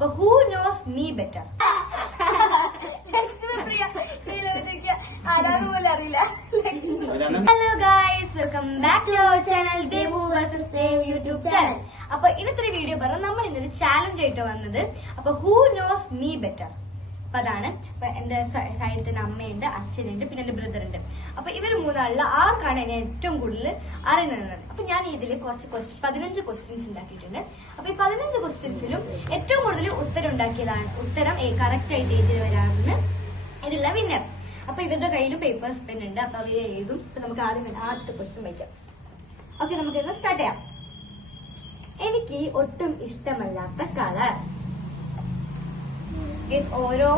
അപ്പൊ who knows me better? Hello guys, welcome back to our channel Devu versus Dev YouTube channel. അപ്പൊ ഇന്നത്തെ video പറഞ്ഞാൽ നമ്മൾ ഇന്നൊരു ചാലഞ്ച് ആയിട്ട് വന്നത്. അപ്പൊ ഹൂ നോസ് മീ ബെറ്റർ? അപ്പൊ അതാണ്. അപ്പൊ എന്റെ സൈഡിൽ തന്നെ അമ്മയുണ്ട്, അച്ഛനുണ്ട്, പിന്നെ എന്റെ ബ്രദർ ഉണ്ട്. അപ്പൊ ഇവർ മൂന്നാളിൽ ആർക്കാണ് എന്നെ ഏറ്റവും കൂടുതൽ അറിയുന്നതാണ്. അപ്പൊ ഞാൻ ഇതിൽ കുറച്ച് 15 ക്വസ്റ്റ്യൻസ് ഉണ്ടാക്കിയിട്ടുണ്ട്. അപ്പൊ ഈ 15 ക്വസ്റ്റ്യൻസിലും ഏറ്റവും കൂടുതൽ ഉത്തരം കറക്റ്റ് ആയിട്ട് എഴുതിയവരാണെന്ന് ഇതിലുള്ള വിന്നർ. അപ്പൊ ഇവരുടെ കയ്യിലും പേപ്പേഴ്സ് പെൻ ഉണ്ട്. അപ്പൊ അവർ എഴുതും. അപ്പൊ നമുക്ക് ആദ്യത്തെ ക്വസ്റ്റ്യൻ വയ്ക്കാം. ഓക്കെ, നമുക്ക് സ്റ്റാർട്ട് ചെയ്യാം. എനിക്ക് ഒട്ടും ഇഷ്ടമല്ലാത്ത കളർ. ഓരോ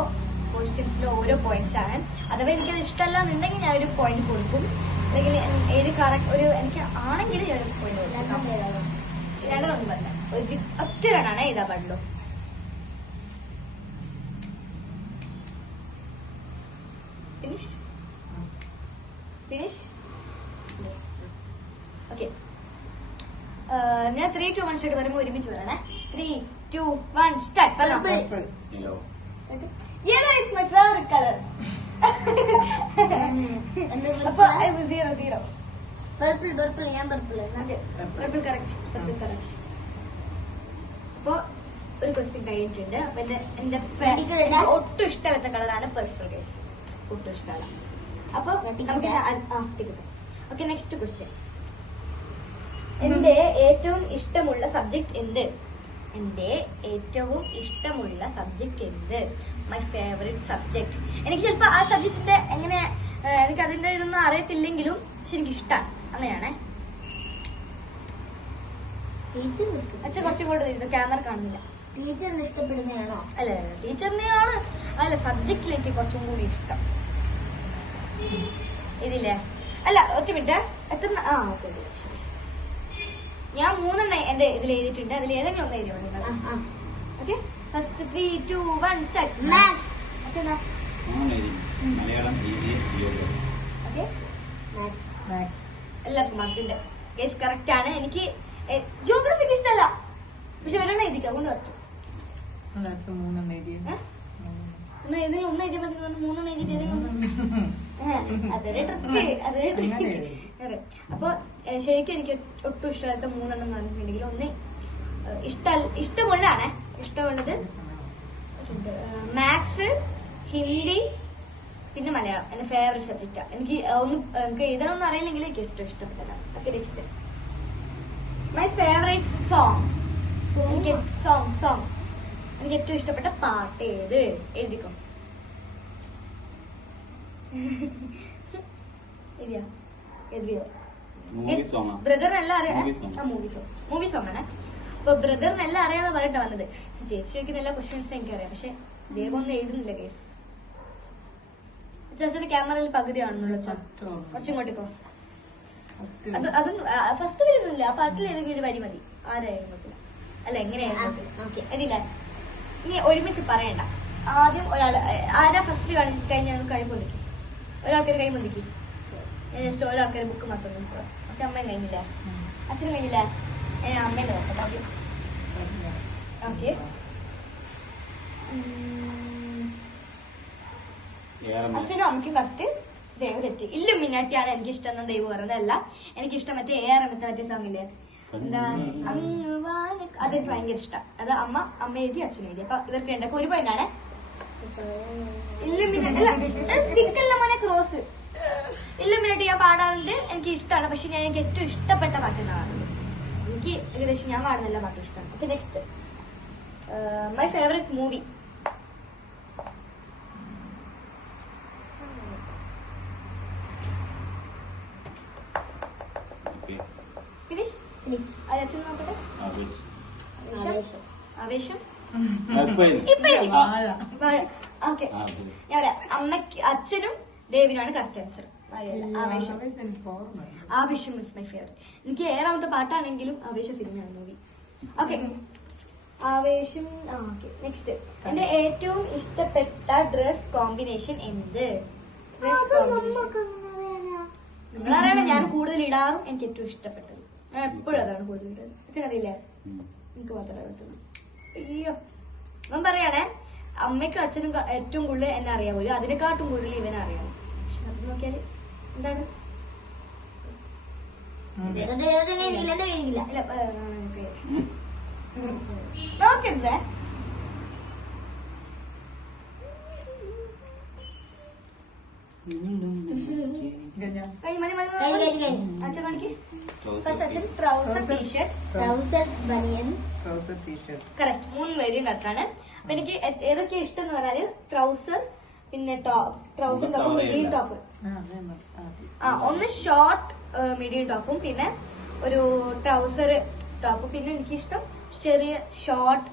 ക്വസ്റ്റ്യൻസിലും ഓരോ പോയിന്റ്സ് ആണ്. അഥവാ എനിക്കത് ഇഷ്ടമല്ല എന്നുണ്ടെങ്കിൽ ഞാൻ ഒരു പോയിന്റ് കൊടുക്കും. അല്ലെങ്കിൽ ഏത് കറക്റ്റ് എനിക്ക് ആണെങ്കിൽ ഞാൻ ഒരു പോയിന്റ് കൊടുക്കും. രണ്ടൊന്നും പറഞ്ഞ ഒറ്റ രണ്ടാണ് എഴുതാൻ പാടുള്ളൂ. ഫിനിഷ്. ഓക്കെ, ഞാൻ 3, 2, 1 സ്റ്റാർട്ട് പറയുമ്പോൾ ഒരുമിച്ച് പറയണേ. 3, 2, 1 start. Yellow is my favorite color. അപ്പൊ 0. Purple, ഞാൻ purple correct. അപ്പൊ ഒരു ക്വസ്റ്റ്യൻ കഴിഞ്ഞിട്ടുണ്ട്. അപ്പൊ എന്റെ ഒട്ടും ഇഷ്ടമല്ലാത്ത കളറാണ് പർപ്പിൾ ഗൈസ്. ഒട്ടും ഇഷ്ടമല്ല. അപ്പൊ ഓക്കെ, നെക്സ്റ്റ് ക്വസ്റ്റ്യൻ. എന്റെ ഏറ്റവും ഇഷ്ടമുള്ള സബ്ജക്ട് എന്ത്? എന്റെ ഏറ്റവും ഇഷ്ടമുള്ള സബ്ജക്ട് എന്ത്? My favourite subject. എനിക്ക് ചിലപ്പോ ആ സബ്ജക്റ്റിന്റെ എനിക്ക് അതിന്റെ ഇതൊന്നും അറിയത്തില്ലെങ്കിലും പക്ഷെ എനിക്ക് ഇഷ്ടമാണ്. അങ്ങനെയാണേ. അച്ഛൻ കുറച്ചും കൂടെ ക്യാമറ കാണുന്നില്ല. ടീച്ചറിന് ഇഷ്ടപ്പെടുന്നതാണോ? അല്ല, ടീച്ചറിനെയാണ്. അല്ല, സബ്ജക്റ്റിലേക്ക് കുറച്ചും കൂടി ഇഷ്ടം ഇതില്ലേ. അല്ല, ഒറ്റ മിനിറ്റ്. എത്ര? ഓക്കെ, ഞാൻ 3 എന്റെ ഇതിൽ എഴുതിയിട്ടുണ്ട്. അതിൽ ഏതെങ്കിലും ഒന്ന് എഴുതി. Okay, first 3, 2, 1 start. മാത്സ്. അച്ഛനാ മലയാളം, ഓക്കെ. മാത്സ് എല്ലാവർക്കും മാർക്കുണ്ട്. കേസ് കറക്റ്റ് ആണ്. എനിക്ക് ജോഗ്രഫിക്ക് ഇഷ്ടമല്ല, പക്ഷെ ഒരെണ്ണം എഴുതിക്കാം. അതുകൊണ്ട് കുറച്ചു ഏതെങ്കിലും ഒന്ന് എഴുതിയാൽ മതി. 3 എഴുതിയിട്ട് അതൊരു ട്രിക്ക്. അപ്പൊ ശരിക്കും എനിക്ക് ഒട്ടും ഇഷ്ടമല്ലാത്ത 3 പറഞ്ഞിട്ടുണ്ടെങ്കിൽ ഒന്ന് ഇഷ്ടമുള്ളതാണ്. ഇഷ്ടമുള്ളത് മാത്സ്, ഹിന്ദി, പിന്നെ മലയാളം. എന്റെ ഫേവറേറ്റ് സബ്ജക്റ്റാണ്. എനിക്ക് എഴുതാനൊന്നും അറിയില്ലെങ്കിൽ എനിക്ക് ഇഷ്ടപ്പെട്ടതാണ്. Okay, next. My favourite song. എനിക്ക് ഏറ്റവും ഇഷ്ടപ്പെട്ട പാട്ട് ഏത്? എഴുതിക്കോ. ബ്രദറിനെല്ലാം അറിയാം. മൂവി സോങ് ആണ്. അപ്പൊ ബ്രദറിനെല്ലാം അറിയാന്ന് പറഞ്ഞിട്ട് വന്നത്. ചേച്ചി ചോദിക്കുന്ന എല്ലാ ക്വസ്റ്റ്യൻസും എനിക്കറിയാം, പക്ഷെ ദേവൊന്നും എഴുതുന്നില്ല കേസ്. ചേച്ചന്റെ ക്യാമറയിൽ പകുതി കാണുന്നുള്ളൂ. കുറച്ചും ഇങ്ങോട്ടേക്കോ. അതും ഫസ്റ്റ് വരുന്നില്ല. ആ പാട്ടിൽ ഏതെങ്കിലും ഒരു വരി മതി. ആരായിരുന്നു? അല്ല, എങ്ങനെയായിരുന്നു? അതില്ല. ഇനി ഒരുമിച്ച് പറയണ്ട. ആദ്യം ആരാ ഫസ്റ്റ് കഴിഞ്ഞാൽ കൈ പൊന്തിക്കും. ഒരാൾക്കാർ കൈ പൊന്തിക്കും. ജസ്റ്റ് ഒരാൾക്കാർ ബുക്ക് മാത്രം നോക്കുക. അപ്പൊ അമ്മയും കഴിഞ്ഞില്ല, അച്ഛനും കഴിഞ്ഞില്ല. അമ്മേന്റെ നോക്കട്ടെ. ഓക്കെ, അച്ഛനും അമ്മയ്ക്കും കറക്റ്റ്. ദൈവം തെറ്റി. ഇല്ലുമിനാട്ടിയാണ് എനിക്ക് ഇഷ്ടം എന്ന് ദൈവം പറയുന്നതല്ല. എനിക്കിഷ്ടം മറ്റേ മറ്റേ സോങ് ഇല്ലേ, എന്താ അതെനിക്ക് ഭയങ്കര ഇഷ്ടം. അത് അമ്മ എഴുതി, അച്ഛനും എഴുതി. അപ്പൊ ഇവർക്ക് രണ്ടൊക്കെ ഒരു പോയിന്റ് ആണ്. ഇല്ലുമിനാട്ടില്ല മോനെ, ക്രോസ്. ഇല്ലുമിനാട്ടി ഞാൻ പാടാറുണ്ട്, എനിക്ക് ഇഷ്ടമാണ്. പക്ഷെ എനിക്ക് ഏറ്റവും ഇഷ്ടപ്പെട്ട പാട്ട് എന്നാണ്. എനിക്ക് ഏകദേശം ഞാൻ പാടുന്ന എല്ലാ പാട്ടും ഇഷ്ടമാണ്. Okay, next. My favourite movie. Finish. അത് അച്ഛൻ നോക്കട്ടെ. ആവേശം. ഓക്കെ, ഞാൻ പറയാം. അച്ഛനും ദേവിനാണ് correct answer. Aavesham is my favourite. എനിക്ക് 7ാമത്തെ പാട്ടാണെങ്കിലും ആവേശം സിനിമയാണ് movie. Okay, Aavesham. Okay, next. എന്റെ ഏറ്റവും ഇഷ്ടപ്പെട്ട ഡ്രസ് കോമ്പിനേഷൻ എന്ത്? ഡ്രസ് കോമ്പിനേഷൻ നിങ്ങളറിയണം. ഞാൻ കൂടുതൽ ഇടാറും എനിക്ക് ഏറ്റവും ഇഷ്ടപ്പെട്ടത്. ഞാൻ എപ്പോഴും അതാണ് കൂടുതൽ ഇട്ടത്. അച്ഛനറിയില്ലേ? എനിക്ക് മാത്രമേ പറ്റുന്നു. അയ്യോ, അവൻ പറയണേ അമ്മയ്ക്കും അച്ഛനും ഏറ്റവും കൂടുതൽ എന്നെ അറിയാൻ പോലും അതിനെക്കാട്ടും കൂടുതൽ ഇവനെ അറിയാം. പക്ഷെ അത് നോക്കിയാല് എന്താണ് ഇല്ല നോക്കരുതേ. അച്ഛൻ കാണിക്ക്. ഫസ്റ്റ് അച്ഛൻ ട്രൗസർ ടീഷർട്ട് ട്രൗസർ ബനിയൻ കറക്റ്റ് 3 പേരും കറക്റ്റാണ്. അപ്പൊ എനിക്ക് ഏതൊക്കെയാ ഇഷ്ടം എന്ന് പറഞ്ഞാല് ട്രൗസർ, പിന്നെ ട്രൗസർ ടോപ്പും മിഡിയും ടോപ്പും. ഒന്ന് ഷോർട്ട് മിഡിയും ടോപ്പും, പിന്നെ ഒരു ട്രൗസർ ടോപ്പും, പിന്നെ എനിക്കിഷ്ടം ചെറിയ ഷോർട്ട്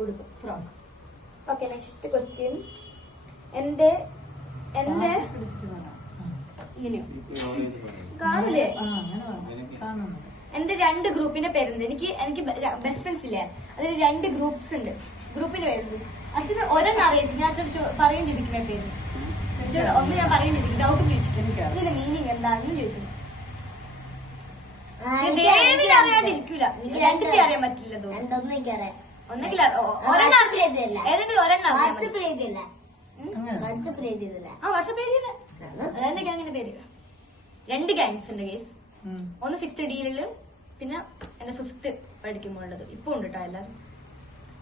ഉടുപ്പും ഫ്രോക്ക്. Okay, next question. എന്റെ ഇങ്ങനെയോ കാണില്ലേ? എന്റെ 2 ഗ്രൂപ്പിന്റെ പേരുണ്ട്. എനിക്ക് ബെസ്റ്റ് ഫ്രണ്ട്സ് ഇല്ലേ, അതിൽ 2 ഗ്രൂപ്പ്സ് ഉണ്ട്. ഗ്രൂപ്പിന്റെ പേരുണ്ട്. അച്ഛന് ഒരെണ്ണം അറിയത്തില്ല. ഞാൻ അച്ഛൻ പറയും ചെയ്തിരിക്കുന്ന പേര് ഒന്ന് ഞാൻ പറയും ചെയ്തിരിക്കും. ഡൗട്ട് ചോദിച്ചിട്ടുണ്ട് ഇതിന്റെ മീനിങ് എന്താണെന്ന് ചോദിച്ചത്. ദേവിനെ അറിയാണ്ടിരിക്കൂല. രണ്ടിനെ അറിയാൻ പറ്റില്ല തോന്നുന്നു. ഒന്നെങ്കിൽ ഏതെങ്കിലും ഒരെണ്ണം വാട്സപ്പ് എഴുതില്ല. വാട്സപ്പ് എഴുതിയില്ല. അതെന്റെ ഗ്യാങ്ങിന്റെ പേര്. 2 ഗാങ്സ് ഉണ്ട് കേസ്. ഒന്ന് 6th ഡിയില്, പിന്നെ എന്റെ 5th പഠിക്കുമ്പോഴുള്ളത്. ഇപ്പൊ ഉണ്ട് കേട്ടോ എല്ലാരും.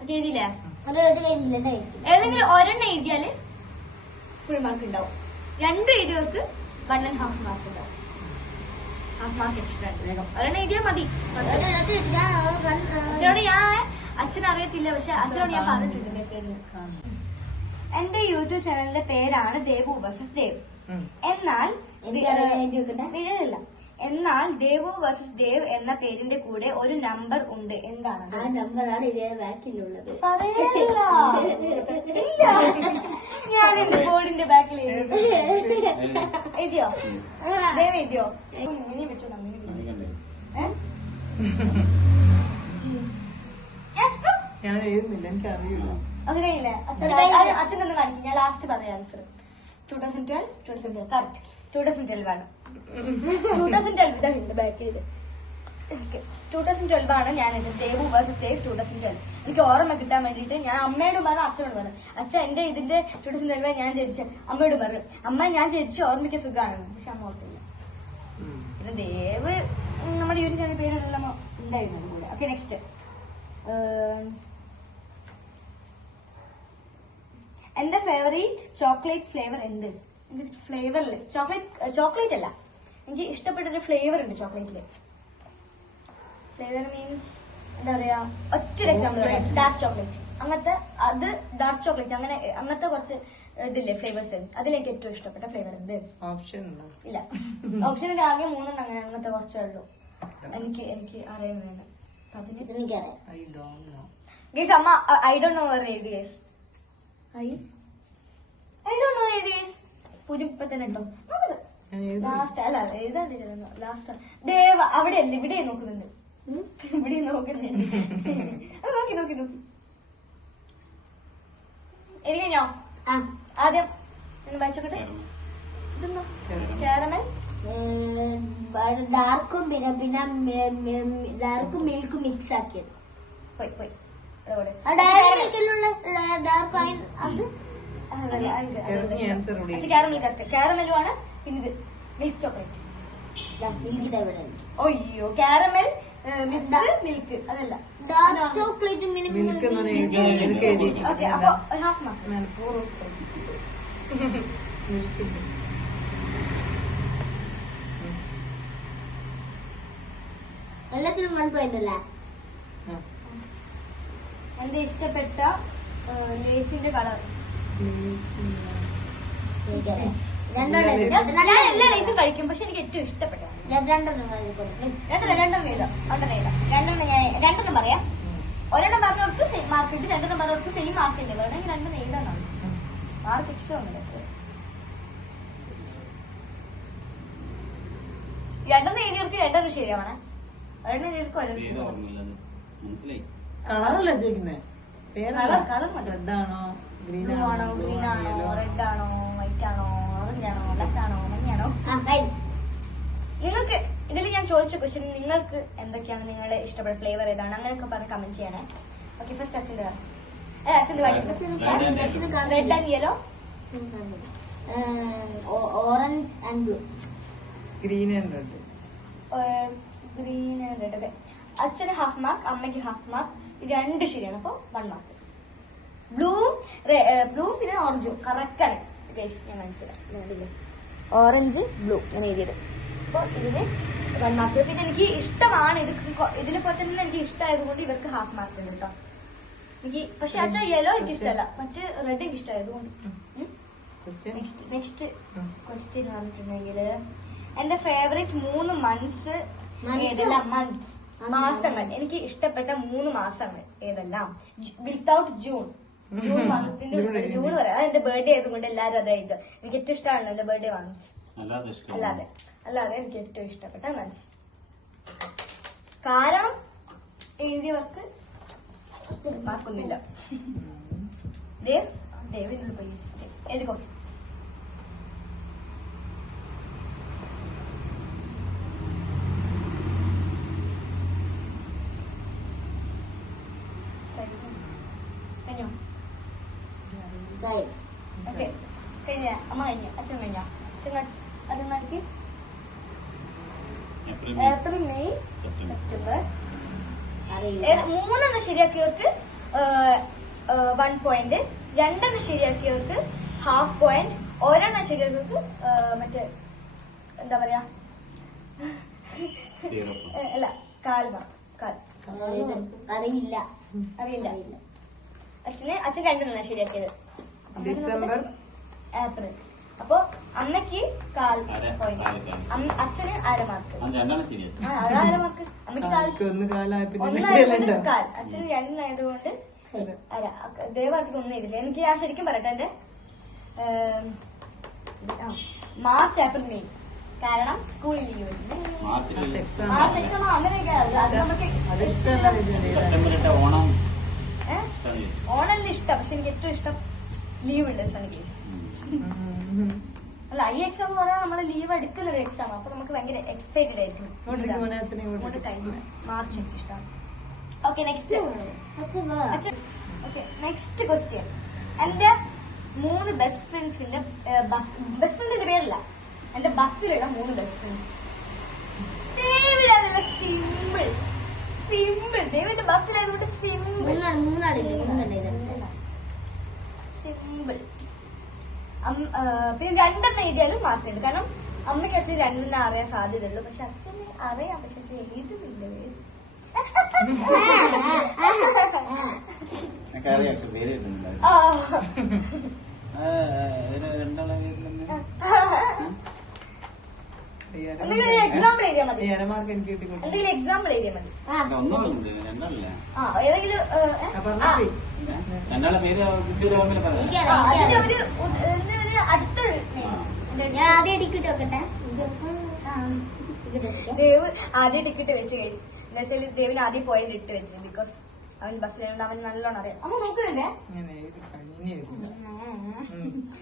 അത് എഴുതിയില്ലേ? ഏതെങ്കിലും ഒരെണ്ണം എഴുതിയാല് ഫുൾ മാർക്ക് ഉണ്ടാവും. 2 എഴുതിയവർക്ക് 1.5 മാർക്ക് ഉണ്ടാവും. ഹാഫ് മാർക്ക് എക്സ്ട്രാ ഉണ്ട്. ഒരെണ്ണം എഴുതിയാൽ മതി. അച്ഛനോട് അച്ഛനറിയത്തില്ല, പക്ഷെ അച്ഛനോട് ഞാൻ പറഞ്ഞിട്ടുണ്ട് എന്റെ പേര്. എന്റെ യൂട്യൂബ് ചാനലിന്റെ പേരാണ് ദേവു വേഴ്സസ് ദേവ്. എന്നാൽ ദേവു വേഴ്സസ് ദേവ് എന്ന പേരിന്റെ കൂടെ ഒരു നമ്പർ ഉണ്ട്. എന്താണ് ആ നമ്പറാണ് ഇതേ ബാക്കിലുള്ളത്. പറയില്ല. ഞാൻ എന്റെ ബോർഡിന്റെ ബാക്കിൽ എഴുതിയോ? ദേവ് എഴുതിയോ? ഇനി വെച്ചോ. ഞാൻ എഴുതുന്നില്ല, എനിക്കറിയില്ല. അത് കഴിയില്ലേ? അച്ഛനൊന്ന് കാണിക്കും. ഞാൻ ലാസ്റ്റ് പറയാം ആൻസർ. 2012 കറക്റ്റ്. 2012 ആണ്. 2012 ഇതാ ബാക്കിൽ. 2012 ആണ് ഞാനിത്. ദേവു വേഴ്സസ് ദേവ് 2012. എനിക്ക് ഓർമ്മ കിട്ടാൻ വേണ്ടിട്ട് ഞാൻ അമ്മയോട് പറഞ്ഞു, അച്ഛനോട് പറഞ്ഞു. അച്ഛൻ എന്റെ ഇതിന്റെ 2012 ഞാൻ ജനിച്ച അമ്മയോട് പറഞ്ഞു. അമ്മ ഞാൻ ജനിച്ച ഓർമ്മയ്ക്ക് സുഖമാണ്. പക്ഷെ അമ്മ ഓർത്തില്ല. പിന്നെ ദേവ് നമ്മുടെ യൂട്യൂബ് ചാനൽ പേരുള്ള ഉണ്ടായിരുന്നു കൂടെ. Okay, next. എന്റെ ഫേവറേറ്റ് ചോക്ലേറ്റ് ഫ്ലേവർ എന്ത്? എനിക്ക് ഫ്ലേവറില് ചോക്ലേറ്റ് അല്ല, എനിക്ക് ഇഷ്ടപ്പെട്ടൊരു ഫ്ലേവർ ഉണ്ട് ചോക്ലേറ്റില്. ഫ്ലേവർ മീൻസ് എന്താ പറയാ, ഒറ്റ എക്സാമ്പിൾ പറയാം. ഡാർക്ക് ചോക്ലേറ്റ് അങ്ങനത്തെ, അത് ഡാർക്ക് ചോക്ലേറ്റ് അങ്ങനത്തെ കുറച്ച് ഇതില്ലേ ഫ്ലേവേഴ്സ്. അതിലേക്ക് ഏറ്റവും ഇഷ്ടപ്പെട്ട ഫ്ലേവർ എന്ത്? ഓപ്ഷൻ ഇല്ല. ഓപ്ഷനിൽ ആകെ 3 അങ്ങനത്തെ കുറച്ചേ ഉള്ളൂ. എനിക്ക് അറിയാൻ വേണം. ഗൈസ്, അമ്മ ഐ ഡോണ്ട് നോ എഴുതി. ഗൈസ് ഐ ഡോണ്ട് നോ എഴുതി. ഗൈസ് പുതിയ ഇപ്പൊ തന്നെ ഉണ്ടോ? ലാസ്റ്റ് അല്ല എഴുതാണ്ടിരുന്നു. ലാസ്റ്റ് ദേവ അവിടെ അല്ല, ഇവിടെ നോക്കുന്നുണ്ട്. ഇവിടെ നോക്കുന്നുണ്ട്. നോക്കി നോക്കി നോക്കി എഴുതിയോ? ആദ്യം വായിച്ചോട്ടെ. ഇതെന്നോ കാരമൽ, ഡാർക്കും പിന്നെ ഡാർക്കും മിൽക്കും മിക്സ് ആക്കിയത്. പോയി ഡാർക്ക് വൈൻ അത് കാരമൽ കറക്റ്റ്. കാരമലും ആണ്. പിന്നെ ഇത് മിൽക്ക് ചോക്ലേറ്റ്. ഒയ്യോ, കാരമൽ മിൽക്ക് അതല്ല, ഡാർക്ക് ചോക്ലേറ്റ് മിൽക്ക് ഓക്കെ. അപ്പൊ ഹാഫ് മാർക്ക്. എല്ലാത്തിനും 1 പോയിന്റ് അല്ലേ? എന്റെ ഇഷ്ടപ്പെട്ട ലേസിന്റെ കളർ. ഞാൻ എല്ലാ ലേസും കഴിക്കും, പക്ഷെ എനിക്ക് ഏറ്റവും ഇഷ്ടപ്പെട്ട രണ്ടെണ്ണം പറയാം. ഒരെണ്ണം പറഞ്ഞവർക്ക് സെയിം മാർക്ക് ഉണ്ട്, 2 പറഞ്ഞവർക്ക് സെയിം മാർക്ക് ഉണ്ട്. വേണമെങ്കിൽ 2 എഴുതാനാണ്. മാർക്ക് എക്സ്ട്രാ ഉണ്ട്. 2 എഴുതിയവർക്ക് 2 ശരിയാവണേ. 2 എഴുതിയവർക്ക് 1 ശരിയാവണം. മനസ്സിലായി. കളറല്ല ചോദിക്കുന്നേ, കളർ റെഡാണോ ഗ്രീൻ ആണോ, റെഡ് ആണോ, വൈറ്റ് ആണോ, ഓറഞ്ച് ആണോ, ബ്ലാക്ക് ആണോ, മഞ്ഞാണോ? നിങ്ങൾക്ക് ഇതിൽ ഞാൻ ചോദിച്ച ക്വസ്റ്റ്യൻ നിങ്ങൾക്ക് എന്തൊക്കെയാണ് നിങ്ങളെ ഇഷ്ടപ്പെട്ട ഫ്ലേവർ ഏതാണ് അങ്ങനെയൊക്കെ പറഞ്ഞ് കമന്റ് ചെയ്യണേ. ഓക്കെ, ഫസ്റ്റ് അച്ഛൻ്റെ അച്ഛന്റെ വായിച്ചു red and yellow orange and blue. Green and red. Green and red. അതെ, അച്ഛന് ഹാഫ് മാർക്ക്, അമ്മയ്ക്ക് ഹാഫ് മാർക്ക്. രണ്ട് ശരിയാണ്, അപ്പൊ 1 മാർക്ക്. ബ്ലൂ പിന്നെ ഓറഞ്ചും കറക്റ്റ് ആണ്. ഞാൻ മനസ്സിലായി, ഓറഞ്ച് ബ്ലൂ ഞാൻ എഴുതിയത്. അപ്പൊ ഇതിന് 1 മാർക്ക്. പിന്നെ എനിക്ക് ഇഷ്ടമാണ് ഇത്, ഇതിലെ പോലെ തന്നെ എനിക്ക് ഇഷ്ടമായതുകൊണ്ട് ഇവർക്ക് ഹാഫ് മാർക്ക് ഉണ്ട് കേട്ടോ എനിക്ക്. പക്ഷെ അച്ഛൻ യെല്ലോ എനിക്ക് ഇഷ്ടമല്ല, മറ്റ് റെഡ് എനിക്ക് ഇഷ്ടമായതുകൊണ്ട്. നെക്സ്റ്റ് ക്വസ്റ്റ്യൻ പറഞ്ഞിട്ടുണ്ടെങ്കിൽ എന്റെ ഫേവറേറ്റ് 3 മന്ത്സ് ഏതെല്ലാം? മാസങ്ങൾ, എനിക്ക് ഇഷ്ടപ്പെട്ട 3 മാസങ്ങൾ ഏതെല്ലാം? വിത്തൗട്ട് ജൂൺ മാസത്തിന്റെ ജൂൺ പറയാം. എന്റെ ബർത്ത്ഡേ ആയതുകൊണ്ട് എല്ലാരും അതായത് എനിക്ക് ഏറ്റവും ഇഷ്ടമാണ് എന്റെ ബർത്ത്ഡേ മന്ത്സ്. അല്ലാതെ എനിക്ക് ഏറ്റവും ഇഷ്ടപ്പെട്ട മന്ത്സ്. കാരണം എഴുതിയവർക്ക് മാർക്കൊന്നുമില്ല. ദേവിനുള്ള പൈസ എഴുതിക്കോ. കഴിഞ്ഞ അമ്മ കഴിഞ്ഞ അച്ഛൻ കഴിഞ്ഞ അതിനാക്കി ഏപ്രിൽ മെയ് സെപ്റ്റംബർ. 3 ശരിയാക്കിയവർക്ക് 1 പോയിന്റ്, 2 ശരിയാക്കിയവർക്ക് ഹാഫ് പോയിന്റ്, 1 ശരിയാക്കിയവർക്ക് മറ്റേ എന്താ പറയാ അല്ല 1/4 മാർക്ക്. അറിയില്ല. അച്ഛൻ 2 ശരിയാക്കിയത് ഡിസംബർ ഏപ്രിൽ. അപ്പൊ അമ്മയ്ക്ക് 1/4 പോയിന്റ്, അച്ഛന് 1/2 മാർക്ക്. 1/2 മാർക്ക്. അമ്മയ്ക്ക് 1 അച്ഛന് 2 ആയതുകൊണ്ട് ദേവാദിക്ക് 1 ഇതില്ല. എനിക്ക് ഞാൻ ശരിക്കും പറയട്ടെ, എന്റെ മാർച്ച് ഏപ്രിൽ മെയ്, കാരണം സ്കൂളിൽ ലീവ്. മാർച്ച് എക്സാം അങ്ങനെയൊക്കെ അത് നമുക്ക് ഓണല്ല ഇഷ്ടം. പക്ഷെ എനിക്ക് ഏറ്റവും ഇഷ്ടം ലീവ് ഉണ്ട് സൺഡേസ്. അല്ല, ഈ എക്സാം എന്ന് പറഞ്ഞാൽ നമ്മള് ലീവ് എടുക്കുന്ന ഒരു എക്സാം. അപ്പൊ നമുക്ക് ഭയങ്കര എക്സൈറ്റഡ് ആയിരിക്കും. മാർച്ച് എനിക്ക് ഇഷ്ടമാണ്. Okay, next question. എന്റെ 3 ബെസ്റ്റ് ഫ്രണ്ട്സിന്റെ ബെസ്റ്റ് പേരല്ല, എന്റെ ബസ്സിലുള്ള 3 ബെസ്റ്റ് ഫ്രണ്ട്സ്. ദേവിലല്ല, സിമ്പിൾ. ദേവിന്റെ ബസ്സിലായതുകൊണ്ട് സിമ്പിൾ. പിന്നെ 2 എഴുതിയാലും മാർക്ക് ഉണ്ട്. കാരണം അമ്മയ്ക്ക് അച്ഛൻ 2 അറിയാൻ സാധ്യതയുള്ളൂ. പക്ഷെ അച്ഛന് അറിയാം, പക്ഷെ അച്ഛൻ എഴുതുന്നില്ല. എന്തെങ്കിലും എക്സാമ്പിൾ എഴുതിയാൽ മതി. എന്തെങ്കിലും എക്സാമ്പിൾ എഴുതിയാൽ മതി. ഏതെങ്കിലും അടുത്ത ദേവ് ആദ്യം ടിക്കറ്റ് വെച്ച് കഴിച്ചു. എന്താ വെച്ചാൽ ദേവിന് ആദ്യം പോയത് ഇട്ട് വെച്ചു. ബിക്കോസ് അവൻ ബസ്സിലുണ്ട്, അവൻ നല്ലോണം അറിയാം. അമ്മ നോക്കുന്നുണ്ടേ,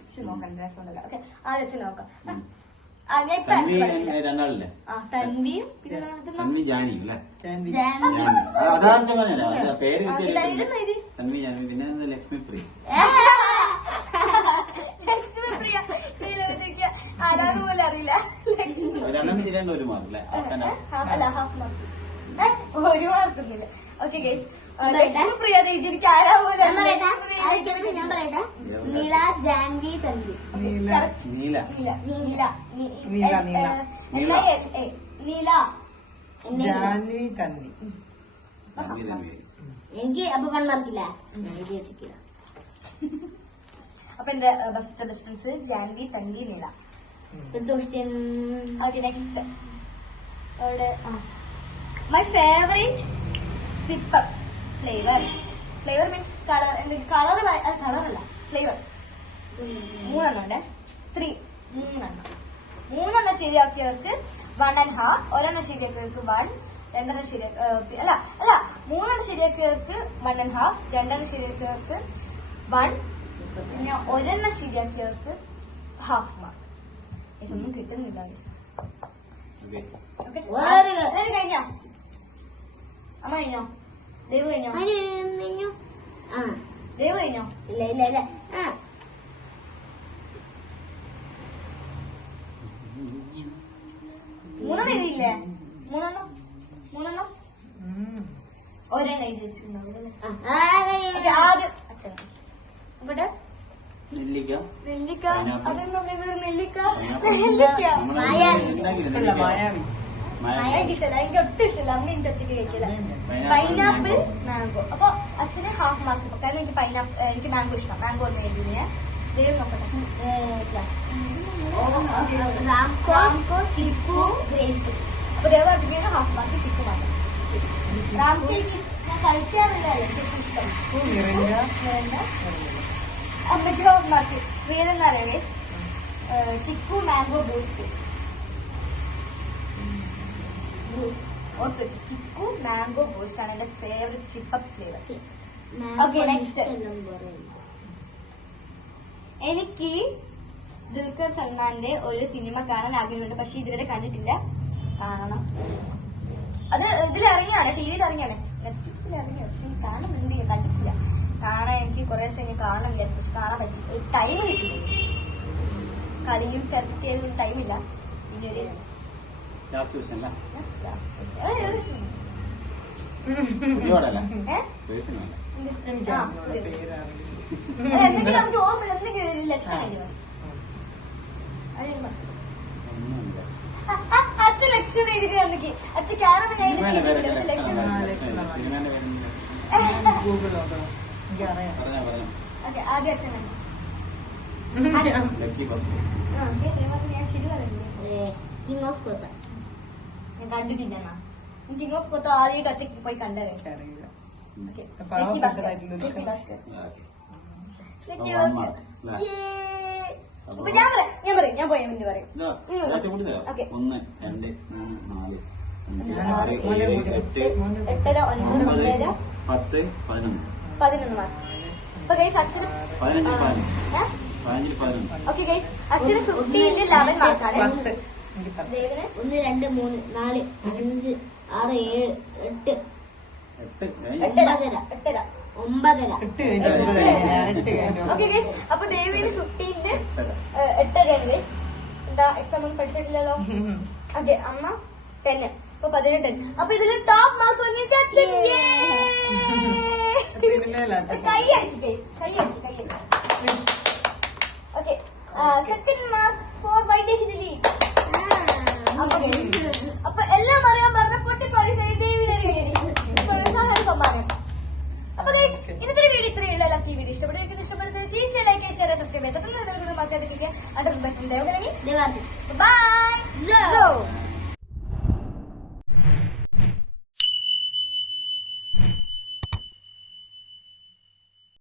പക്ഷെ നോക്കാം രസമുണ്ടല്ലോ. ഓക്കെ, ആദ്യം വെച്ച് നോക്കാം. തൻവിയും പിന്നെ ലക്ഷ്മിപ്രിയ. ലക്ഷ്മിപ്രിയ ആരാന്ന് പോലും അറിയില്ല. 2 ശരിയാണ്ട് 1 മാർക്ക് അല്ല, ഹാഫ് മാർക്ക്. 1 മാർക്കൊന്നുമില്ല. ഓക്കെ ഗൈസ്, ലക്ഷ്മിപ്രിയ എനിക്ക് ആരാ പോലും ഞാൻ പറയട്ടെ. നീല, ജാൻവി, തൻവി. ജാൻവി, തൻവി. എനിക്ക് അപ്പൊ 1 മാർക്കില്ല. അപ്പൊ എന്റെ ബെസ്റ്റ് ഡിസ്റ്റൻസ് ജാൻവി, തൻവി, നീല. Okay, next. My favourite zipper flavour. Flavour means colour. എന്തെങ്കിലും കളറല്ല, ഫ്ലേവർ. 3 ഉണ്ട്. 3 ശരിയാക്കിയവർക്ക് 1.5, 1 ശരിയാക്കിയവർക്ക് 1, 2 ശരിയാക്കി അല്ല 3 ശരിയാക്കിയവർക്ക് 1.5, 2 ശരിയാക്കിയവർക്ക് 1, പിന്നെ 1 ശരിയാക്കിയവർക്ക് ഹാഫ് മാർക്ക്. ഇതൊന്നും കിട്ടുന്നില്ല. കഴിഞ്ഞോ അമ്മ? കഴിഞ്ഞോ? ദേവ് കഴിഞ്ഞോ? ദേവ് കഴിഞ്ഞോ? ഇല്ല ഇല്ല ഇല്ല ആ മൂന്നെണ്ണം എഴുതിയില്ലേ? മൂന്നെണ്ണം ഒരെണ്ണം എഴുതി വെച്ചിട്ടുണ്ടാവും അല്ലേ? ആ, ഓക്കേ, ആദ്യം അച്ഛൻ ഇവിടെ നെല്ലിക്ക നെല്ലിക്ക. Pineapple. അതെന്താ നെല്ലിക്ക? നെല്ലിക്ക. നമ്മള് മായാവി. ഉണ്ടാക്കിയില്ലേ അല്ല, നെല്ലിക്ക? മായാവി. മായാവി. എനിക്ക് ഇഷ്ടമല്ല, എനിക്ക് ഒട്ടും ഇഷ്ടമല്ല. അമ്മ എനിക്ക് ഒറ്റയ്ക്ക് കഴിക്കില്ല. Pineapple, pineapple mango. മാംഗോ. അപ്പൊ അച്ഛന് ഹാഫ് മാർക്ക്, കാരണം എനിക്ക് പൈനാപ്പിൾ, എനിക്ക് മാംഗോ ഇഷ്ടം. മാംഗോ ഒന്ന് എഴുതിനെ ദൈവം നോക്കട്ടെ. രാംകോ ചിക്കു ഗ്രേപ്പ്. അപ്പൊ ദേവാർത്തിക്ക് ഹാഫ് മാർക്ക്, ചിക്കു മാർക്ക്. റാംക്ക് എനിക്ക് ഞാൻ കഴിക്കാറില്ല, എനിക്ക് ഇഷ്ടം. മിറിൻഡ. അമ്മയ്ക്ക് ഹാഫ് മാർക്ക്. റിയൽ എന്നറിയാം ഗൈസ്. Chikoo mango boost. ഓർത്ത് വെച്ചു, ചിക്കു മാംഗോ ബൂസ്റ്റ് ആണ് എന്റെ ഫേവറേറ്റ് ചിപ്പപ്പ് ഫ്ലേവർ. Okay, next. എനിക്ക് ദുൽഖർ സൽമാന്റെ ഒരു സിനിമ കാണാൻ ആഗ്രഹമുണ്ട്, പക്ഷെ ഇതുവരെ കണ്ടിട്ടില്ല. കാണണം. അത് ഇതിൽ ഇറങ്ങിയാണ്, ടിവിയിൽ ഇറങ്ങിയാണ്, നെറ്റ്ഫ്ലിക്സിൽ ഇറങ്ങിയാണ്, പക്ഷെ എനിക്ക് കാണാൻ വേണ്ടി ഞാൻ കണ്ടിട്ടില്ല. കാണാൻ എനിക്ക് കുറെ ദിവസം ഇനി കാണാൻ വിചാരിച്ചു, പക്ഷെ കാണാൻ പറ്റില്ല, ഒരു ടൈം കിട്ടില്ല. കളിയും തിരക്കിയാലും ടൈമില്ല. ഇനി ഒരു ലാസ്റ്റ് ക്വസ്റ്റ്യൻ അല്ല ലാസ്റ്റ് ഒരുപാടല്ല ഏ പേഴ്സണല്ല. എനിക്ക് ആ, അവരുടെ പേര് അറിയില്ല. എന്തെങ്കിലും നമുക്ക് ഓർമ്മ, എന്തെങ്കിലും ഒരു ലക്ഷണം ഒന്നുമില്ല. അച്ഛൻ ലക്ഷ്യം എഴുതിട്ട് തന്നിക്ക്. അച്ഛൻ ക്യാരമൽ സിനിമേന്റെ പേരൊക്കെ പക്ഷെ ലക്ഷ്യം സിനിമേന്റെ പേര് ഗൂഗിൾ നോക്കണം. എനിക്കറിയാം. പറഞ്ഞോ. ഓക്കെ, ആദ്യം അച്ഛൻ തന്നെ. Lucky bus. ആ, ഞാൻ ശരി പറയുന്നത് കിങ് ഓഫ് കൊത്ത. ഞാൻ കണ്ടിട്ടില്ല. കിങ് ഓഫ് കൊത്ത ആദ്യം ഒറ്റയ്ക്ക് പോയി കണ്ടേ. എനിക്കറിയില്ല. ഓക്കെ, അപ്പൊ ലക്കി ആ ഭാസ്കർ. ആയിട്ടുള്ള ഒരു lucky Bhaskar. Lucky One Bhaskar. mark. അല്ലേ? Yay. അപ്പൊ ഞാൻ പോയ മുന്നേ പറയും. ഇതാ, ഇതിനകത്ത് കൂടി തരാം. ഓക്കെ. 1, 2, 3, 4, 5, ആറ്, 6, 7, 8, 8, 9, 10, 10, 11. 11 മാർക്ക്. അപ്പൊ ഗൈസ് അച്ഛന് 15, 15, 11. ഓക്കെ ഗൈസ്, അച്ഛന് 50ൽ 11 മാർക്കാണ്. 10. എനിക്ക് 10. ദേവിന് 1 2 3 4 5 6 7 8 8 8.5 8.5. 9. 8 കഴിഞ്ഞു. ഓക്കെ ഗൈസ്, അപ്പൊ ദേവിന് 50ൽ 8 ഗൈസ്. എന്താ എക്സാം ഒന്നും പഠിച്ചിട്ടില്ലല്ലോ. ഓക്കെ, അമ്മ 10, അപ്പൊ 18. അപ്പൊ ഇതില് ടോപ്പ് മാർക്ക് വന്നിട്ട് അച്ഛൻ. സിനിമയിലാ കൈ അടിച്ചു ഗൈസ്, കൈ അടിച്ചു. Okay, second mark for Vaidehi. അപ്പൊ എല്ലാം അറിയാൻ പറഞ്ഞ പൊട്ടിപ്പാളി സമ്മാനം. അപ്പൊ ഗൈസ്, ഇന്നത്തെ വീഡിയോ ഇത്രയുള്ള ലക്കി വീഡിയോ ഇഷ്ടപ്പെടുന്നത് തീർച്ചയായും ലൈക്ക് ഷെയർ സബ്സ്ക്രൈബ് ചെയ്തിട്ടുള്ള മക്കളെ അഡ്രസ് ബട്ടൺ. ബൈ.